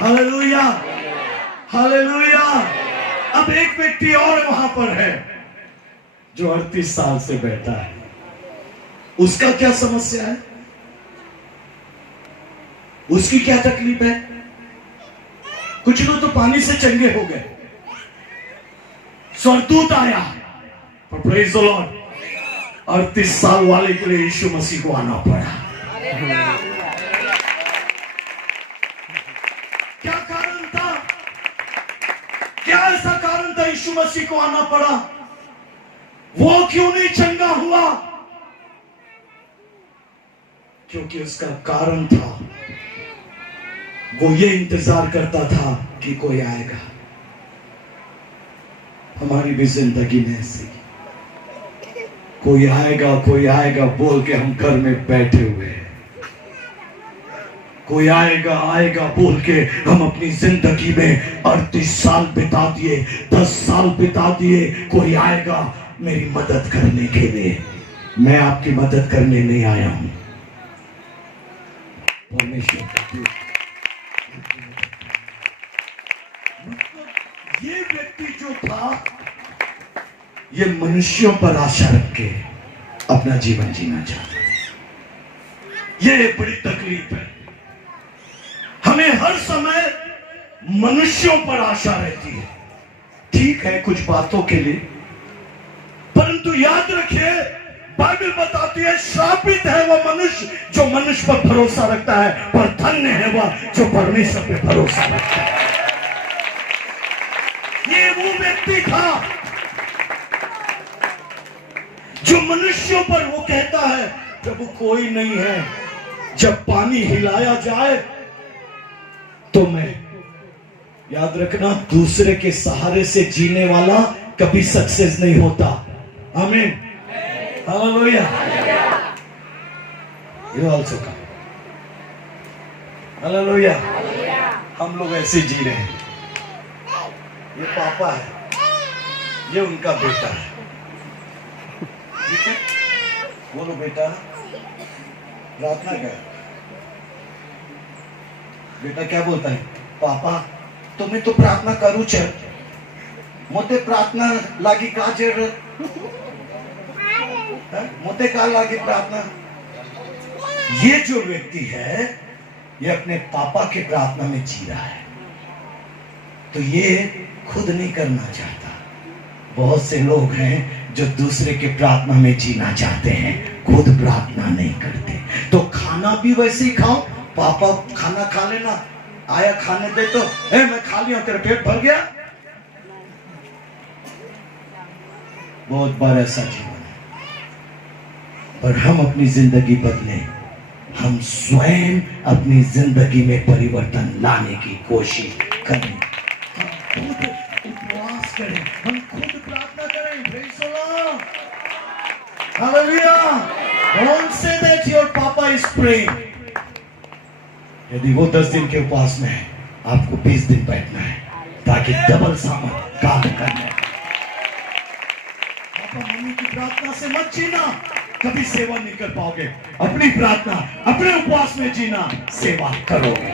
Hallelujah, hallelujah. अब एक व्यक्ति और वहां पर है जो 38 साल से बैठा है। उसका क्या समस्या है, उसकी क्या तकलीफ है? कुछ लोग तो पानी से चंगे हो गए, स्वर्गदूत आया, पर प्रेज द लॉर्ड 38 साल वाले के लिए यीशु मसीह को आना पड़ा। क्या कारण था? क्या ऐसा कारण था यीशु मसीह को आना पड़ा? वो क्यों नहीं चंगा हुआ? क्योंकि उसका कारण था, वो ये इंतजार करता था कि कोई आएगा। हमारी भी जिंदगी में ऐसी कोई आएगा बोल के हम घर में बैठे हुए हैं। कोई आएगा बोल के हम अपनी जिंदगी में 38 साल बिता दिए, 10 साल बिता दिए। कोई आएगा मेरी मदद करने के लिए। मैं आपकी मदद करने नहीं आया हूं, परमेश्वर। ये व्यक्ति जो था, ये मनुष्यों पर आशा रख के अपना जीवन जीना चाहता है। ये एक बड़ी तकलीफ है। हमें हर समय मनुष्यों पर आशा रहती है, ठीक है कुछ बातों के लिए, परंतु याद रखिए बाइबल बताती है श्रापित है वह मनुष्य जो मनुष्य पर भरोसा रखता है, पर धन्य है वह जो परमेश्वर पर भरोसा रखता है। ये वो व्यक्ति था जो मनुष्यों पर वो कहता है प्रभु कोई नहीं है। जब पानी हिलाया जाए तो मैं, याद रखना दूसरे के सहारे से जीने वाला कभी सक्सेस नहीं होता। आमीन, hallelujah. You also come, hallelujah. हम लोग ऐसे जी रहे हैं। ये पापा है, ये उनका बेटा है, ठीक है? बोलो बेटा, प्रार्थना क्या? बेटा क्या बोलता है? पापा तुम्हें तो प्रार्थना करू छे, मोते प्रार्थना लागी का जरूरत? मोते का लागी प्रार्थना? ये जो व्यक्ति है ये अपने पापा के प्रार्थना में जी रहा है, तो ये खुद नहीं करना चाहता। बहुत से लोग हैं जो दूसरे के प्रार्थना में जीना चाहते हैं, खुद प्रार्थना नहीं करते। तो खाना भी वैसे ही खाओ, पापा खाना खा लेना, आया खाने दे तो मैं खा लिया, तेरा पेट भर गया। बहुत बार ऐसा जीवन है, पर हम अपनी जिंदगी बदले, हम स्वयं अपनी जिंदगी में परिवर्तन लाने की कोशिश करें। हम खुद उपवास करें, हम खुद प्रार्थना करें। Praise the Lord, hallelujah. Don't say that your पापा इज प्रेइंग। यदि वो 10 दिन के उपवास में है, आपको 20 दिन बैठना है ताकि डबल सामर्थ काम करने। पापा मम्मी की प्रार्थना से मत जीना, कभी सेवा नहीं कर पाओगे। अपनी प्रार्थना, अपने उपवास में जीना, सेवा करोगे।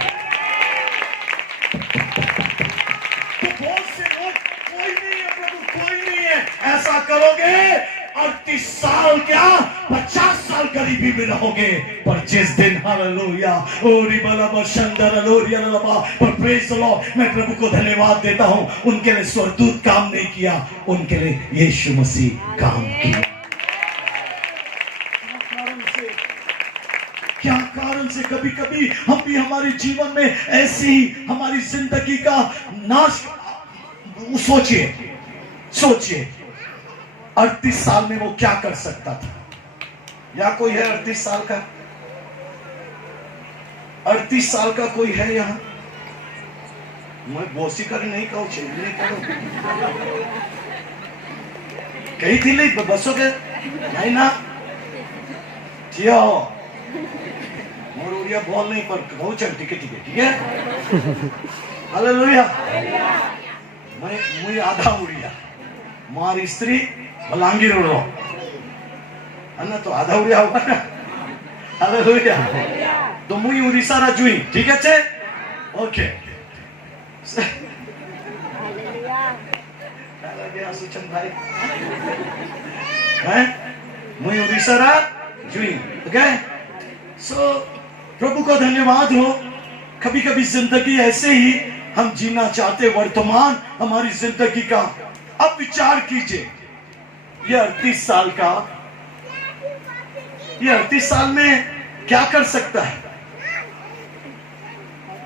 तो बहुत से लोग कोई नहीं है प्रभु, कोई नहीं है, ऐसा करोगे 38 साल क्या 50 साल गरीबी में रहोगे। पर जिस दिन हालेलुया ओरी बला बशंदर लोरिया लबा, पर प्रेज़ द लॉर्ड, मैं प्रभु को धन्यवाद देता हूं, उनके लिए स्वर्गदूत काम नहीं किया, उनके लिए यीशु मसीह काम किया। क्या कारण से कभी कभी हम भी हमारे जीवन में ऐसी ही हमारी जिंदगी का नाश। सोचिए 38 साल में वो क्या कर सकता था? या कोई है 38 साल का? 38 साल का कोई है यहाँ? मैं बोसी कर नहीं कहूँ, नहीं करो कही थी नहीं बसोगे नहीं ना, जिया हो मोर उड़िया बोल नहीं पर कहूँ चल ठीक है हालेलुया। मैं आधा उड़िया, मार स्त्री बलांगीर उड़ो है ना, तो आधा उड़िया होगा ना। हालेलुया। तो मुई उड़ीसा रा जुई, ठीक है? ओके सुचन भाई हैं मुझे उड़ीसा जुई ओके सो प्रभु का धन्यवाद हो। कभी कभी जिंदगी ऐसे ही हम जीना चाहते, वर्तमान हमारी जिंदगी का। अब विचार कीजिए, ये 38 साल का, ये 38 साल में क्या कर सकता है?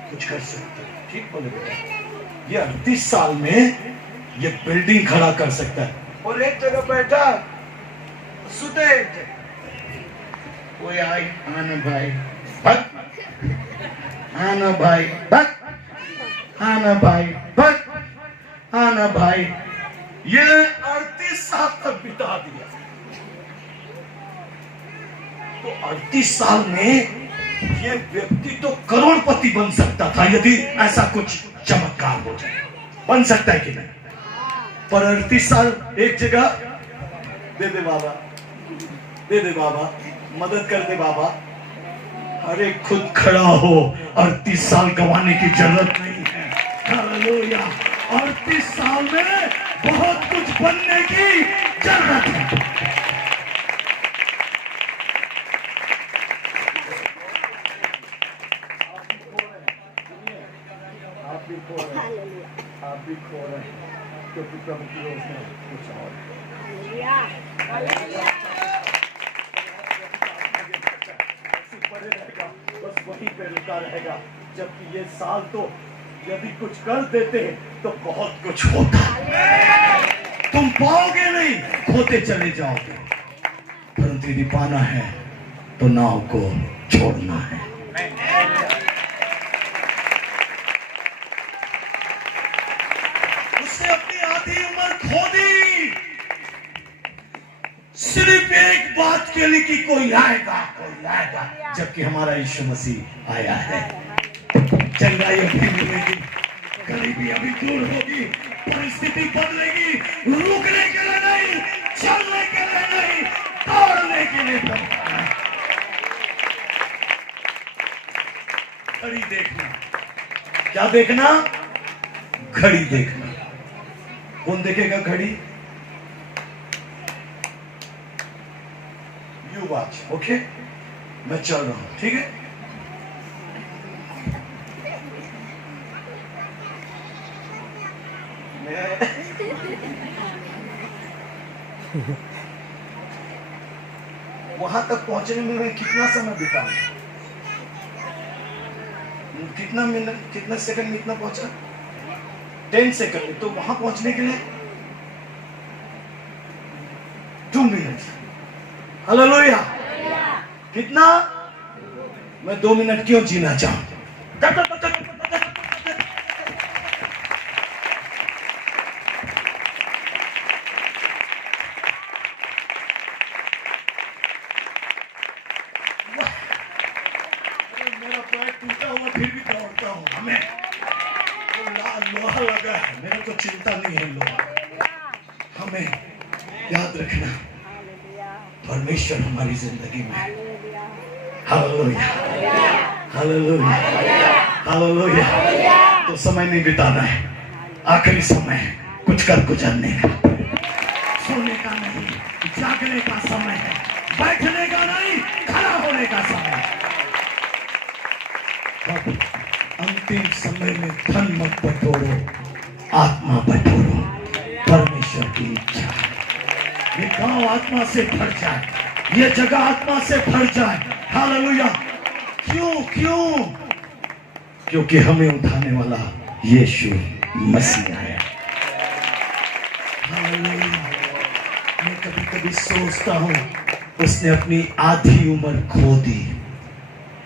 कुछ कर सकता है, ठीक बोले बेटा। ये 38 साल में ये बिल्डिंग खड़ा कर सकता है। और एक जगह बैठा सुते कोई आई, आना भाई भग, आना भाई भग, आना भाई भग, आना भाई। ये 38 साल तक बिता दिया। तो 38 साल में ये व्यक्ति तो करोड़पति बन सकता था यदि ऐसा कुछ चमत्कार हो जाए। बन सकता है कि नहीं? पर 38 साल एक जगह दे दे बाबा, दे दे बाबा, मदद कर दे बाबा। अरे खुद खड़ा हो, 38 साल गंवाने की जरूरत नहीं है। हालेलुया। 38 साल में बहुत कुछ बनने की जरूरत है। आप भी खो रहे हैं क्योंकि प्रभु की रोशनी कुछ और पड़े रहेगा, बस वहीं पे रुका रहेगा। जबकि ये साल तो यदि कुछ कर देते तो बहुत कुछ होता। तुम पाओगे नहीं, खोते चले जाओगे। परंतु यदि पाना है तो नाव को छोड़ना है। उसने अपनी आधी उम्र खो दी सिर्फ एक बात के लिए कि कोई आएगा, कोई आएगा। जबकि हमारा यीशु मसीह आया है। चंगाई अभी मिलेगी, गरीबी अभी दूर होगी, परिस्थिति बदलेगी। रुकने के लिए नहीं, चलने के लिए नहीं, दौड़ने के लिए दौड़ना। घड़ी देखना, क्या देखना? घड़ी देखना। कौन देखेगा घड़ी? You watch, okay? मैं चल रहा हूं, ठीक है? वहां तक पहुंचने में मैं कितना समय बिताऊं? कितना मिनट, कितना सेकंड में इतना पहुंचा? 10 सेकंड में। तो वहां पहुंचने के लिए 2 मिनट। हालेलुया। कितना? मैं 2 मिनट क्यों जीना चाहूं? मेरा पैर टूटा हुआ फिर भी दौड़ता हूं। हमें लोहा लगा है, मेरे को चिंता नहीं है लोहा। हमें याद रखना परमेश्वर हमारी जिंदगी में। Hallelujah, hallelujah, hallelujah. तो समय नहीं बिताना है, आखिरी समय है कुछ कर गुजरने का। सोने का नहीं, जागने का समय है, बैठने का नहीं, खड़ा होने का समय है। अंतिम समय में धन मत बटोरो, आत्मा बटोरो। परमेश्वर की इच्छा है ये गांव आत्मा से भर जाए, ये जगह आत्मा से भर जाए। हालेलुया। क्यों? क्यों? क्योंकि हमें उठाने वाला यीशु मसीह आया। हालेलुया। मैं कभी कभी सोचता हूं, उसने अपनी आधी उम्र खो दी।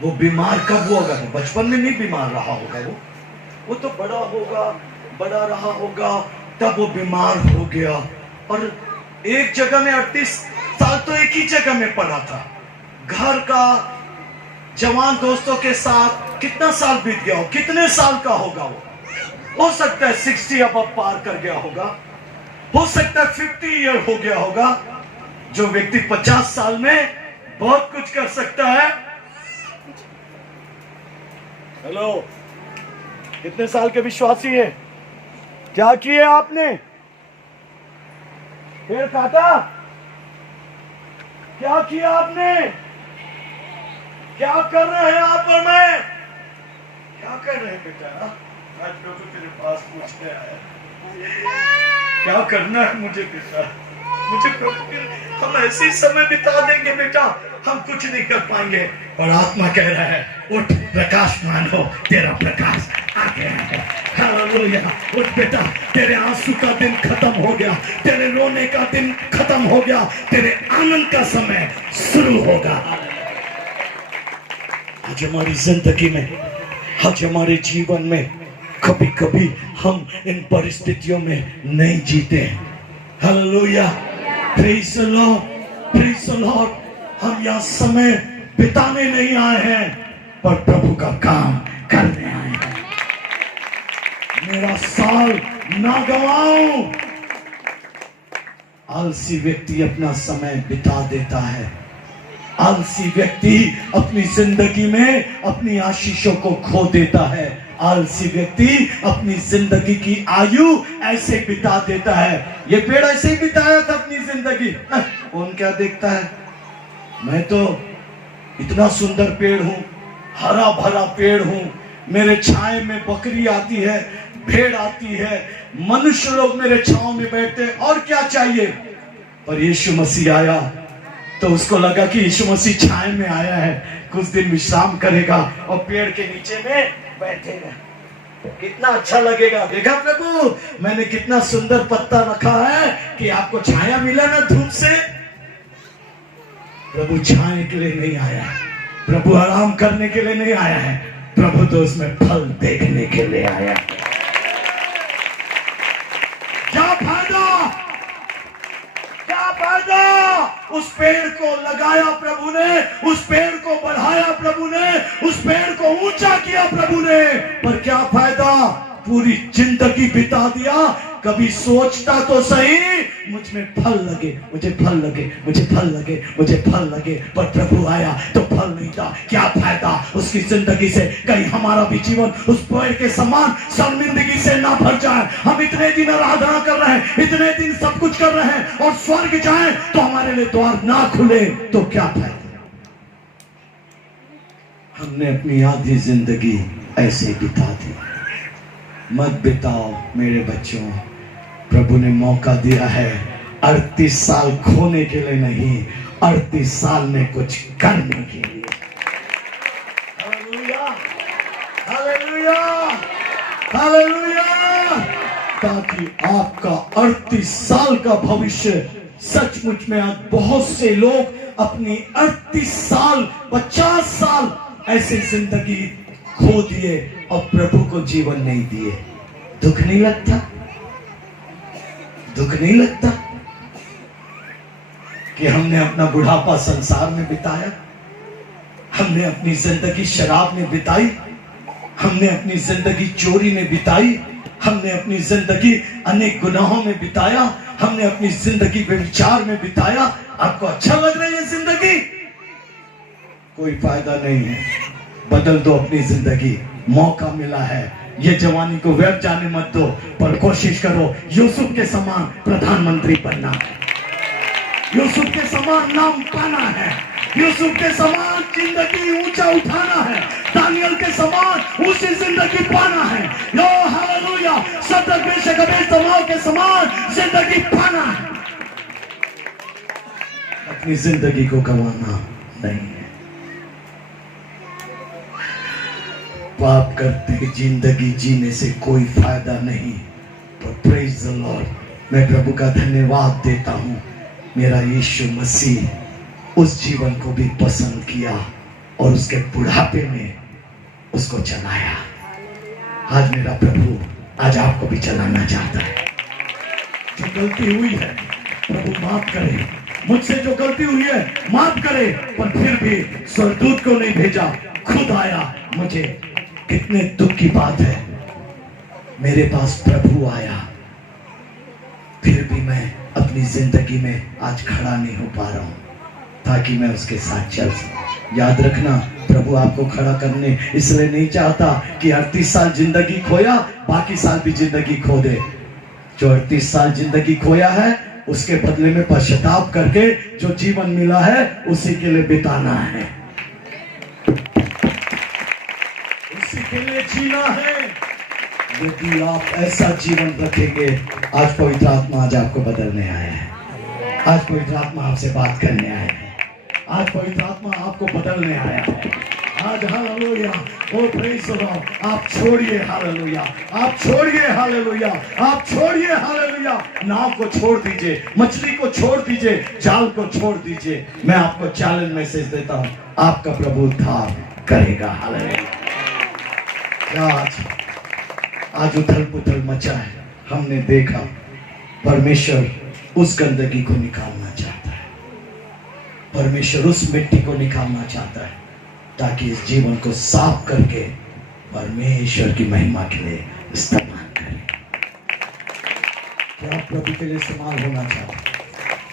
वो बीमार कब होगा? बचपन में नहीं बीमार रहा होगा। वो तो बड़ा होगा, बड़ा रहा होगा, तब वो बीमार हो गया। और एक जगह में 38 साल तो एक ही जगह में पड़ा था। घर का जवान दोस्तों के साथ कितना साल बीत गया हो? कितने साल का होगा वो? हो सकता है 60 अब पार कर गया होगा, हो सकता है 50 ईयर हो गया होगा। जो व्यक्ति 50 साल में बहुत कुछ कर सकता है। हेलो, कितने साल के विश्वासी हैं? क्या किए आपने? पेड़ काटा? क्या किया आपने? क्या कर रहे हैं आप और मैं? क्या कर रहे हैं बेटा? आज प्रभु तेरे पास पूछने आया, क्या करना है मुझे बेटा? मुझे प्रभु, हम ऐसे समय बिता देंगे बेटा, हम कुछ नहीं कर पाएंगे। और आत्मा कह रहा है, उठ प्रकाशमान हो, तेरा प्रकाश आ गया है। हालेलुया, उठ बेटा, तेरे आंसू का दिन खत्म हो गया, तेरे रोने का दिन खत्म हो गया, तेरे आनंद का समय शुरू होगा। आज हमारी जिंदगी में, आज हमारे जीवन में कभी कभी हम इन परिस्थितियों में नहीं जीते हैं। Hallelujah, praise the Lord, praise the Lord. हम यहाँ समय बिताने नहीं आए हैं, पर प्रभु का काम करने आए हैं। मेरा साल ना गवाऊं। आलसी व्यक्ति अपना समय बिता देता है। आलसी व्यक्ति अपनी जिंदगी में अपनी आशीषों को खो देता है। आलसी व्यक्ति अपनी जिंदगी की आयु ऐसे बिता देता है। ये पेड़ ऐसे ही बिताया था अपनी जिंदगी। कौन क्या देखता है? मैं तो इतना सुंदर पेड़ हूं, हरा भरा पेड़ हूं, मेरे छाए में बकरी आती है, भेड़ आती है, मनुष्य लोग मेरे छांव में बैठते, और क्या चाहिए? पर यीशु मसीह आया तो उसको लगा कि यीशु मसीह छाए में आया है, कुछ दिन विश्राम करेगा और पेड़ के नीचे में बैठेगा। कितना अच्छा लगेगा। देखा प्रभु, मैंने कितना सुंदर पत्ता रखा है कि आपको छाया मिला ना धूप से। प्रभु छाए के लिए नहीं आया, प्रभु आराम करने के लिए नहीं आया है, प्रभु तो उसमें फल देखने के लिए आया। क्या फायदा, क्या फायदा? उस पेड़ को लगाया प्रभु ने, उस पेड़ को बढ़ाया प्रभु ने, उस पेड़ को ऊंचा किया प्रभु ने, पर क्या फायदा? पूरी जिंदगी बिता दिया। कभी सोचता तो सही, मुझ में फल लगे, मुझे फल लगे, मुझे फल लगे, मुझे फल लगे, पर प्रभु आया तो फल नहीं था। क्या फायदा उसकी जिंदगी से? कहीं हमारा भी जीवन उस पेड़ के समान शर्मिंदगी से ना भर जाए। हम इतने दिन आराधना कर रहे हैं, इतने दिन सब कुछ कर रहे हैं, और स्वर्ग जाए तो हमारे लिए द्वार ना खुले तो क्या फायदा? हमने अपनी आधी जिंदगी ऐसे बिता दी। मत बिताओ मेरे बच्चों, प्रभु ने मौका दिया है 38 साल खोने के लिए नहीं, 38 साल में कुछ करने के लिए। Hallelujah, hallelujah, hallelujah. ताकि आपका 38 साल का भविष्य, सचमुच में आज बहुत से लोग अपनी 38 साल 50 साल ऐसी जिंदगी खो दिए और प्रभु को जीवन नहीं दिए। दुख नहीं लगता? दुख नहीं लगता कि हमने अपना बुढ़ापा संसार में बिताया, हमने अपनी जिंदगी शराब में बिताई, हमने अपनी जिंदगी चोरी में बिताई, हमने अपनी जिंदगी अनेक गुनाहों में बिताया, हमने अपनी जिंदगी व्यभिचार में बिताया। आपको अच्छा लग रहा है ये जिंदगी? कोई फायदा नहीं है, बदल दो अपनी जिंदगी। मौका मिला है, ये जवानी को व्यर्थ जाने मत दो, पर कोशिश करो यूसुफ के समान प्रधानमंत्री बनना है, यूसुफ के समान नाम पाना है, यूसुफ के समान जिंदगी ऊंचा उठाना है, दानियल के समान ऊंची जिंदगी पाना है। लो हालेलुया, शद्रक मेशक अबेदनगो के समान जिंदगी पाना है। अपनी जिंदगी को गंवाना नहीं है। पाप करते जिंदगी जीने से कोई फायदा नहीं। पर प्रेज द लॉर्ड, मैं प्रभु का धन्यवाद देता हूं, मेरा यीशु मसीह उस जीवन को भी पसंद किया और उसके बुढ़ापे में उसको चलाया। आज मेरा प्रभु आज आपको भी चलाना चाहता है। जो गलती हुई है प्रभु माफ करे, मुझसे जो गलती हुई है माफ करे, पर फिर भी स्वर्गदूत को नहीं भेजा, खुद आया। मुझे कितने दुख की बात है, मेरे पास प्रभु आया, फिर भी मैं अपनी जिंदगी में आज खड़ा नहीं हो पा रहा हूं, ताकि मैं उसके साथ चल सकूं। याद रखना, प्रभु आपको खड़ा करने इसलिए नहीं चाहता कि 38 साल जिंदगी खोया बाकी साल भी जिंदगी खो दे। जो 38 साल जिंदगी खोया है उसके बदले में पश्चाताप करके जो जीवन मिला है उसी के लिए बिताना है, उसी के लिए जीना है। यदि आप ऐसा जीवन रखेंगे, आज पवित्र आत्मा आज आपको बदलने आया है, आज पवित्र आत्मा आपसे बात करने आया है, आज पवित्र आत्मा आपको बदलने आया है। आज hallelujah, oh praise the lord, आप छोड़िए हालेलुया, आप छोड़िए हालेलुया, आप छोड़िए हालेलुया। नाव को छोड़ दीजिए, मछली को छोड़ दीजिए, जाल को छोड़ दीजिए। मैं आपको चैलेंज मैसेज देता हूं, आपका प्रभु उद्धार करेगा। हालेलुया। आज उथल पुथल मचा है, हमने देखा परमेश्वर उस गंदगी को निकालना चाहता है, परमेश्वर उस मिट्टी को निकालना चाहता है ताकि इस जीवन को साफ करके परमेश्वर की महिमा के लिए इस्तेमाल करें। क्या आप प्रभु के लिए इस्तेमाल होना चाहते हैं?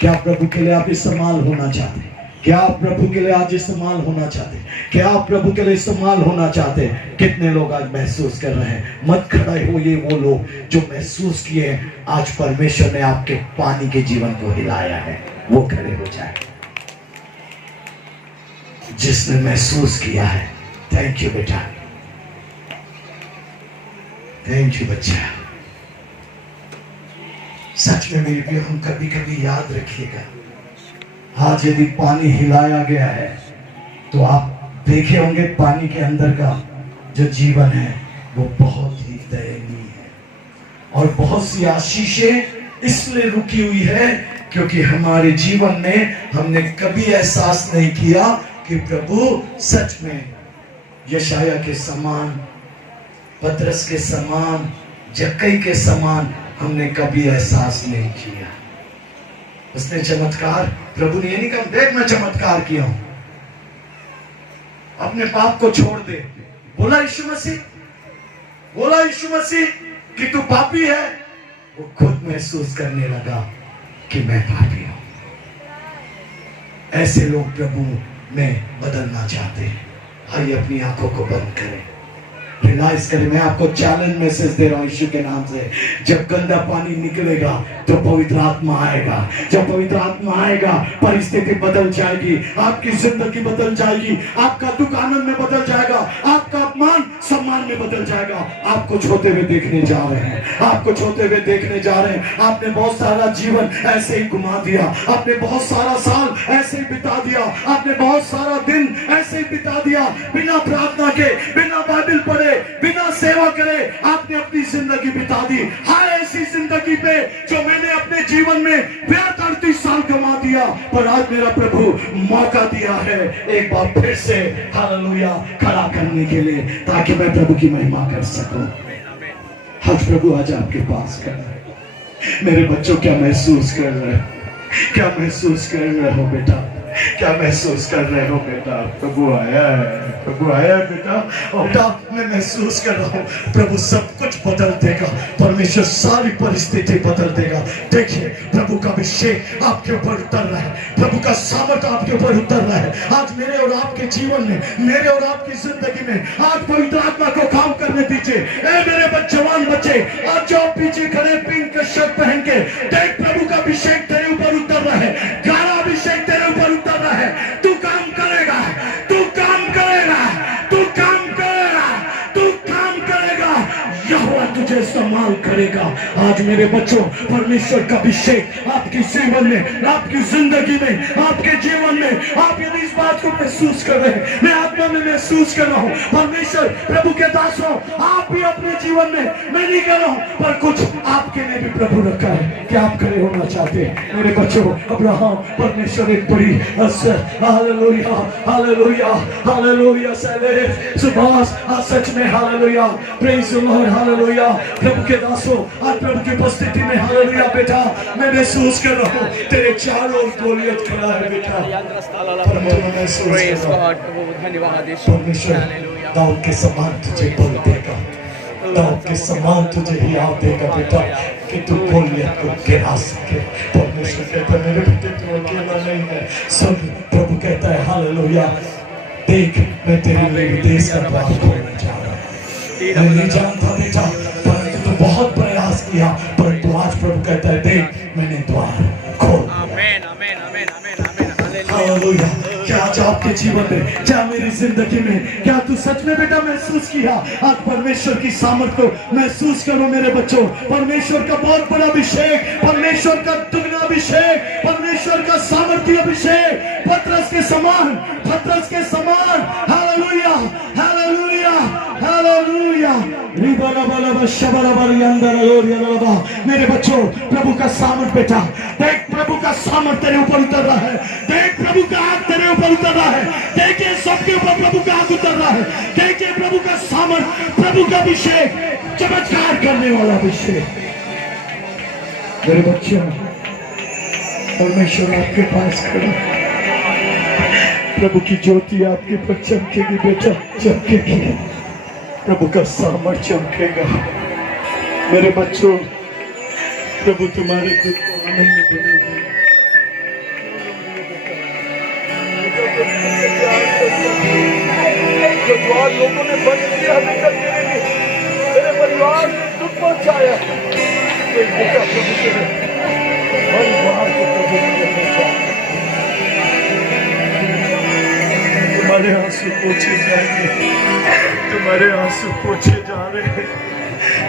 क्या प्रभु के लिए आप इस्तेमाल होना चाहते हैं? क्या आप प्रभु के लिए आज इस्तेमाल होना चाहते हैं? क्या आप प्रभु के लिए इस्तेमाल होना चाहते हैं? कितने लोग आज महसूस कर रहे हैं? मत खड़े हो, ये वो लोग जो महसूस किए हैं आज परमेश्वर ने आपके पानी के जीवन को हिलाया है, वो खड़े हो जाए। जिसने महसूस किया है, थैंक यू बेटा, थैंक यू बच्चा। सच में मेरे प्रिय, हम कभी कभी याद रखिएगा, आज यदि पानी हिलाया गया है तो आप देखे होंगे पानी के अंदर का जो जीवन है वो बहुत ही दयनीय है, और बहुत सी आशीषें इसलिए रुकी हुई है क्योंकि हमारे जीवन में हमने कभी एहसास नहीं किया कि प्रभु सच में यशाया के समान, पतरस के समान, जक्कई के समान हमने कभी एहसास नहीं किया। उसने चमत्कार, प्रभु ने ये नहीं कहा देख मैं चमत्कार किया हूं, अपने पाप को छोड़ दे। बोला यीशु मसीह, बोला यीशु मसीह कि तू पापी है, वो खुद महसूस करने लगा कि मैं पापी हूं। ऐसे लोग प्रभु में बदलना चाहते हैं। आइए अपनी आंखों को बंद करें, रियलाइज करें। मैं आपको चैलेंज मैसेज दे रहा हूं यीशु के नाम से। जब गंदा पानी निकलेगा तो पवित्र आत्मा आएगा, जब पवित्र आत्मा आएगा परिस्थिति बदल जाएगी, आपकी जिंदगी बदल जाएगी, आपका दुख आनंद में बदल जाएगा, आपका अपमान सम्मान में बदल जाएगा। आप कुछ होते हुए देखने जा रहे हैं, आप कुछ होते हुए देखने जा रहे हैं। आपने बहुत सारा जीवन ऐसे ही घुमा दिया, आपने बहुत सारा साल ऐसे ही बिता दिया, आपने बहुत सारा दिन ऐसे ही बिता दिया, बिना प्रार्थना के, बिना बाइबल पढ़े, बिना सेवा करे आपने अपनी जिंदगी बिता दी। हाय ऐसी जिंदगी पे जो मैंने अपने जीवन में 38 साल कमा दिया, पर आज मेरा प्रभु मौका दिया है एक बार फिर से हालेलुया खड़ा करने के लिए, ताकि मैं प्रभु की महिमा कर सकूं। आज प्रभु आज आपके पास कर रहे हैं। मेरे बच्चों क्या महसूस कर रहे हो? क्या महसूस कर रहे हो बेटा? क्या महसूस कर रहे हो बेटा? प्रभु आया है, प्रभु आया है बेटा। और बेटा मैं महसूस कर रहा हूँ प्रभु सब कुछ बदल देगा, परमेश्वर सारी परिस्थिति बदल देगा। देखिए प्रभु का अभिषेक आपके ऊपर उतर रहा है, प्रभु का सामर्थ आपके ऊपर उतर रहा है। आज मेरे और आपके जीवन में, मेरे और आपकी जिंदगी में आज पवित्र आत्मा को काम करने दीजिए। ए मेरे जवान बच्चे, आज जो आप पीछे खड़े पिंक का शर्ट पहन के, देख प्रभु का अभिषेक तेरे ऊपर उतर रहा है, गाढ़ा अभिषेक तेरे ऊपर उतर रहा है। तू काम करेगा, तू काम करेगा, तू काम करेगा, तू काम करेगा, यहोवा तुझे इस्तेमाल करेगा। आज मेरे बच्चों परमेश्वर का अभिषेक आपकी जीवन में, आपकी जिंदगी में, आपके जीवन में, आप यदि इस बात को महसूस कर रहे हैं, मैं आत्मा में महसूस कर रहा हूँ। परमेश्वर प्रभु के दासों, आप भी अपने जीवन में, मैं नहीं कर रहा हूँ पर कुछ आपके लिए भी प्रभु रखा है कि आप खड़े होना चाहते हैं। मेरे बच्चों अब्राहम, परमेश्वर एक बड़ी हालेलुया हालेलुया हालेलुया सुभाष, आज सच में hallelujah, praise the Lord hallelujah. प्रभु के दासों आज प्रभु की उपस्थिति में हालेलुया बेटा मैं महसूस कर रहा हूँ तेरे चारों ओर गोलियत खड़ा है बेटा। परमेश्वर दाऊद के समान तुझे बल देगा, दाऊद के समान तुझे हियाव देगा बेटा कि तू गोलियत को गिरा सके। परमेश्वर कहता है मेरे बेटे तू अकेला नहीं है। सुन प्रभु कहता है हालेलुया, देख मैं तेरे लिए विदेश का द्वार खोलने जा रहा हूँ। मैं नहीं जानता बेटा, परंतु तू बहुत प्रयास किया, परंतु आज प्रभु कहता है देख मैंने द्वार खोल। आमीन आमीन आमीन आमीन आमीन हालेलुया। हालेलुया। क्या आज आपके जीवन में, क्या मेरी जिंदगी में, क्या तू सच में बेटा महसूस किया आज परमेश्वर की सामर्थ को महसूस करो मेरे बच्चों। परमेश्वर का बहुत बड़ा अभिषेक, परमेश्वर का दुगना अभिषेक, परमेश्वर का सामर्थ्य अभिषेक, पतरस के समान, पतरस के समान। Hallelujah hallelujah hallelujah. मेरे बच्चों प्रभु का सामर्थ बेटा, देख प्रभु का सामर्थ तेरे ऊपर उतर रहा है, देख प्रभु का हाथ तेरे ऊपर उतर रहा है, देखिए सबके ऊपर प्रभु का हाथ उतर रहा है, देखिए प्रभु का सामर्थ, प्रभु का अभिषेक, चमत्कार करने वाला अभिषेक। मेरे बच्चों परमेश्वर आपके पास खड़ा, प्रभु की ज्योति आपके पर चमकेगी बेटा, चमकेगी, प्रभु का सामर्थ चमकेगा। मेरे बच्चों प्रभु तुम्हारे दुख को आनंद में बदलेगा। जो द्वार लोगों ने बंद किया अभी तक मेरे लिए, मेरे परिवार में दुख पहुंचाया, बेटा प्रभु तेरे हर द्वार को प्रभु ने पहुंचाया। तुम्हारे आंसू पोछे जाएंगे, तुम्हारे आंसू पोछे जा रहे हैं,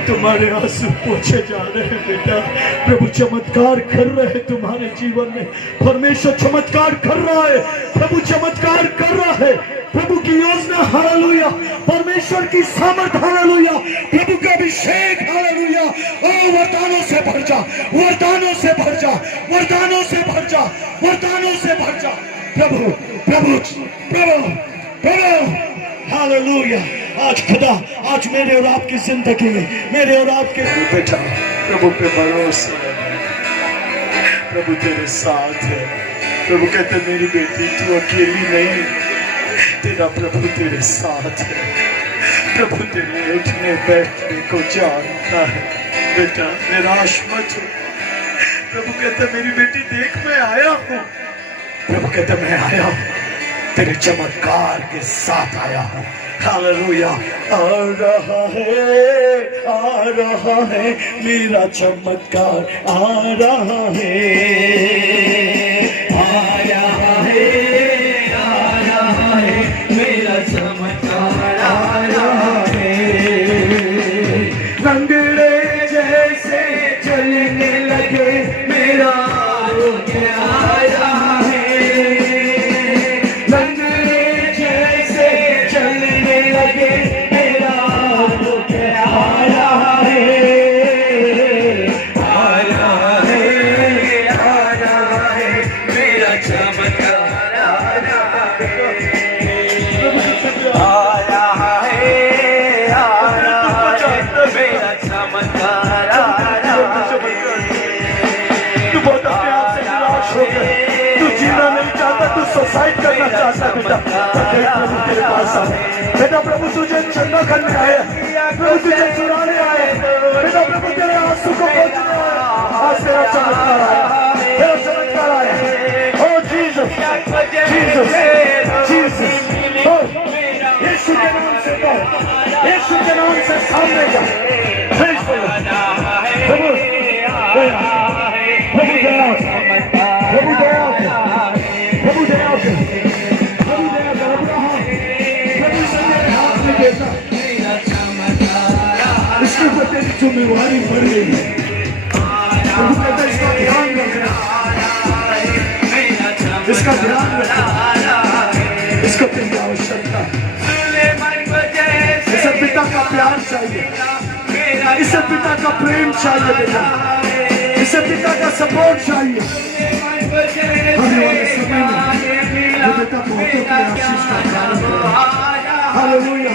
तुम्हारे आंसू पोछे जा रहे हैं बेटा। प्रभु चमत्कार कर रहे हैं तुम्हारे जीवन में, परमेश्वर चमत्कार कर रहा है, प्रभु चमत्कार कर रहा है। प्रभु की योजना हालेलुया, परमेश्वर की सामर्थ हालेलुया, प्रभु का अभिषेक हालेलुया। ओ वरदानों से भर जा, वरदानों से भर जा, वरदानों से भर जा, वरदानों से भर जा। प्रभु प्रभु प्रभु प्रभु हालेलुया। आज खुदा, आज मेरे और आपकी जिंदगी में, मेरे और आपके बेटा प्रभु पे भरोसा है, प्रभु तेरे साथ है। प्रभु कहते मेरी बेटी तू अकेली नहीं, तेरा प्रभु तेरे साथ है, प्रभु तेरे उठने बैठने को जानता है। बेटा निराश मत हो, प्रभु कहते मेरी बेटी देख मैं आया हूँ, प्रभु कहते मैं आया हूँ, तेरे चमत्कार के साथ आया हूँ। हालेलुया। आ रहा है मेरा चमत्कार, आ रहा है, आ रहा है, आ रहा है मेरा चमत्कार, आ रहा है। लंगड़े जैसे चलने लगे मेरा आरोग्य आ रहा है, सुसाइड करना चाहता है बेटा, प्रभु तेरे पास आ बेटा, प्रभु तुझे चंदा करने आए, प्रभु तुझे चुराने आए बेटा, प्रभु तेरे आंसू को पोंछने आए। आज तेरा चमत्कार आया, तेरा चमत्कार आया। ओ जीसस जीसस जीसस, ओ यीशु के नाम से तो, यीशु के नाम से सामने जा। प्रभु प्रभु दया, प्रभु दया, प्रभु दया, प्रभु दया कर। प्रभु से मेरे हाथ में देता, इसके ऊपर तेरी जिम्मेवारी बढ़ गई है। प्रभु कहता इसका ध्यान रखना, इसका ध्यान रखना, इसको तेरी आवश्यकता। इसे पिता का प्यार चाहिए, इसे पिता का प्रेम चाहिए बेटा, इसे पिता का सपोर्ट चाहिए। आने वाले समय में ये बेटा बहुतों की आशीष का कारण होगा। हालेलुया।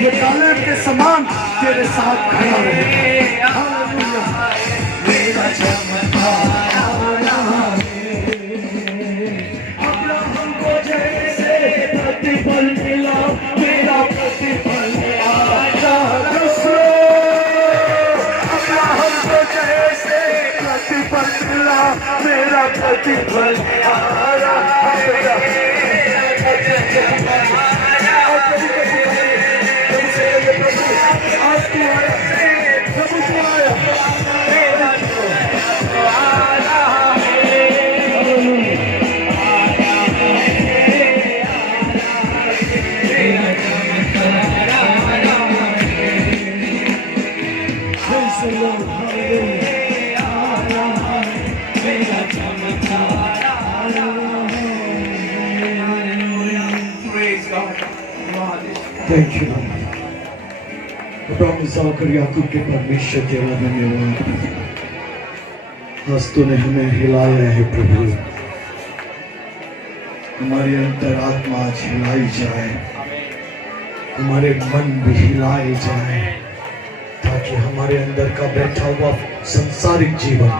ये कालेब के समान तेरे साथ खड़ा रहे। हालेलुया। मेरा चमत्कार अब्राहम को जैसे प्रतिफल मिला, मेरा प्रतिफल अब्राहम को जैसे प्रतिफल मिला, मेरा प्रतिफल आ रहा है। थैंक यू अब्राहम इसहाक और याकूब के परमेश्वर तेरा धन्यवाद। आज तूने हमें हिलाया है प्रभु, हमारी अंतरात्मा आज हिलाई जाए, हमारे मन भी हिलाए जाए, ताकि हमारे अंदर का बैठा हुआ संसारिक जीवन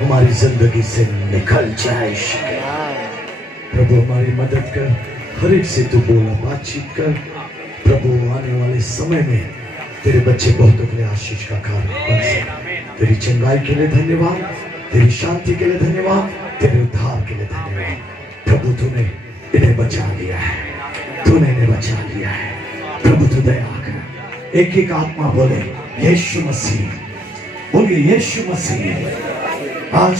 हमारी जिंदगी से निकल जाए। प्रभु हमारी मदद कर, हर एक से तू बोला, बातचीत कर प्रभु। आने वाले समय में तेरे बच्चे बहुतों के लिए आशीष का कारण बन सके। तेरी चंगाई के लिए धन्यवाद, तेरी शांति के लिए धन्यवाद, तेरे उद्धार के लिए धन्यवाद। प्रभु तूने इन्हें बचा लिया है, तूने इन्हें बचा लिया है। प्रभु तू दया कर, एक एक आत्मा बोले यीशु मसीह, बोलिए यीशु मसीह। आज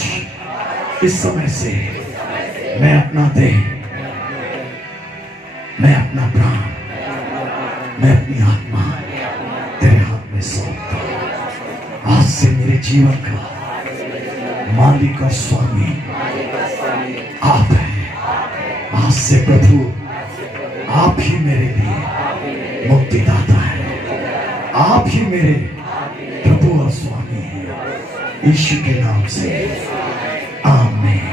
इस समय से मैं अपना देह, मैं अपना प्राण, मैं अपनी आत्मा तेरे हाथ में सौंपता हूं। आज से मेरे जीवन का मालिक और स्वामी आप हैं। आज से प्रभु आप ही मेरे लिए मुक्तिदाता है, आप ही मेरे प्रभु और स्वामी हैं। यीशु के नाम से आमीन।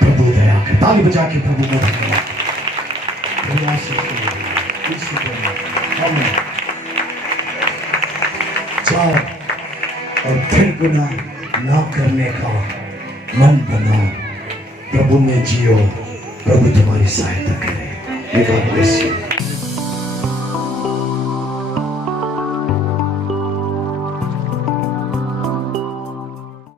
प्रभु दया कर, ताली बजा के प्रभु को धन्यवाद। जाओ और फिर गुनाह ना करने का मन बनाओ, प्रभु में जियो, प्रभु तुम्हारी सहायता करे। God bless you.